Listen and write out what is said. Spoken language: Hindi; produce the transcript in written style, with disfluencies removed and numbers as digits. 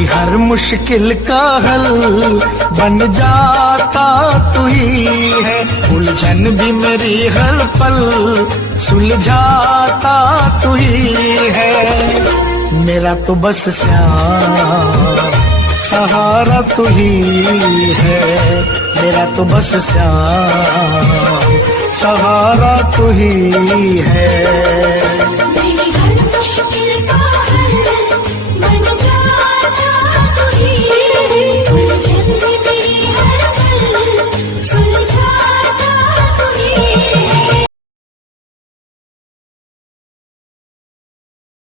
मेरी हर मुश्किल का हल बन जाता तू ही है। उलझन भी मेरी हर पल सुलझाता तू ही है। मेरा तो बस श्याम सहारा तू ही है। मेरा तो बस श्याम सहारा तू ही है।